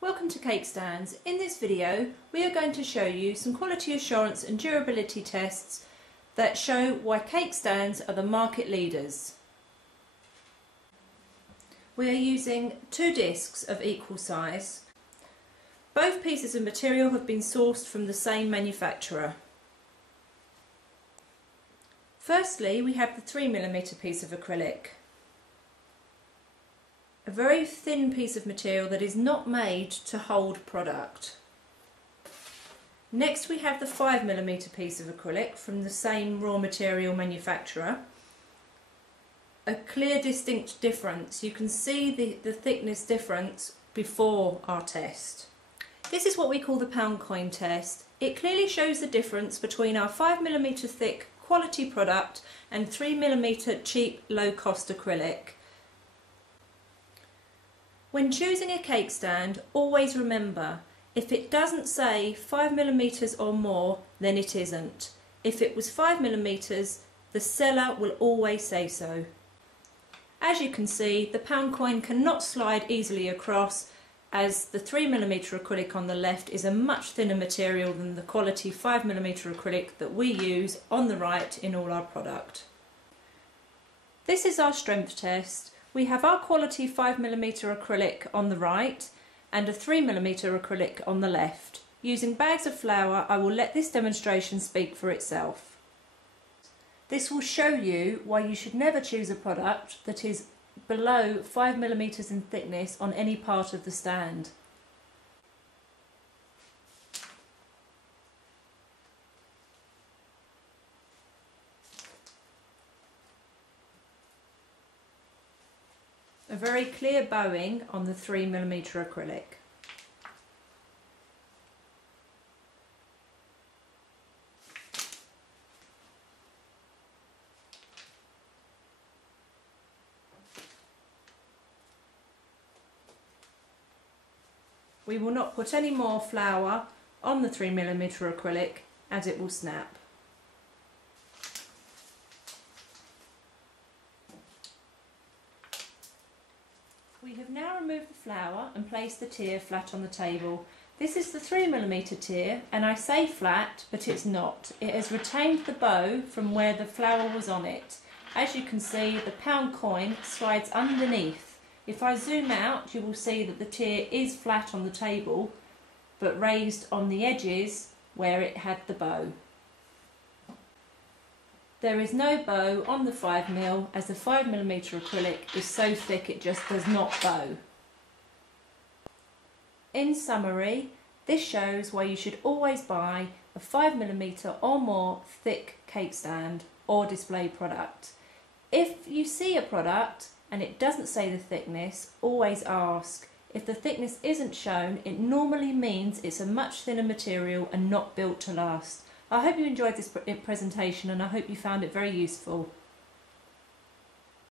Welcome to Cake Stands. In this video we are going to show you some quality assurance and durability tests that show why cake stands are the market leaders. We are using two discs of equal size. Both pieces of material have been sourced from the same manufacturer. Firstly, we have the 3mm piece of acrylic. A very thin piece of material that is not made to hold product. Next we have the 5mm piece of acrylic from the same raw material manufacturer. A clear distinct difference. You can see the thickness difference before our test. This is what we call the pound coin test. It clearly shows the difference between our 5mm thick quality product and 3mm cheap low cost acrylic. When choosing a cake stand, always remember, if it doesn't say 5mm or more, then it isn't. If it was 5mm, the seller will always say so. As you can see, the pound coin cannot slide easily across, as the 3mm acrylic on the left is a much thinner material than the quality 5mm acrylic that we use on the right in all our product. This is our strength test. We have our quality 5mm acrylic on the right and a 3mm acrylic on the left. Using bags of flour, I will let this demonstration speak for itself. This will show you why you should never choose a product that is below 5mm in thickness on any part of the stand. A very clear bowing on the 3mm acrylic. We will not put any more flour on the 3mm acrylic as it will snap. We have now removed the flour and placed the tier flat on the table. This is the 3mm tier, and I say flat, but it's not. It has retained the bow from where the flour was on it. As you can see, the pound coin slides underneath. If I zoom out, you will see that the tier is flat on the table, but raised on the edges where it had the bow. There is no bow on the 5mm, as the 5mm acrylic is so thick it just does not bow. In summary, this shows why you should always buy a 5mm or more thick cake stand or display product. If you see a product and it doesn't say the thickness, always ask. If the thickness isn't shown, it normally means it's a much thinner material and not built to last. I hope you enjoyed this presentation and I hope you found it very useful.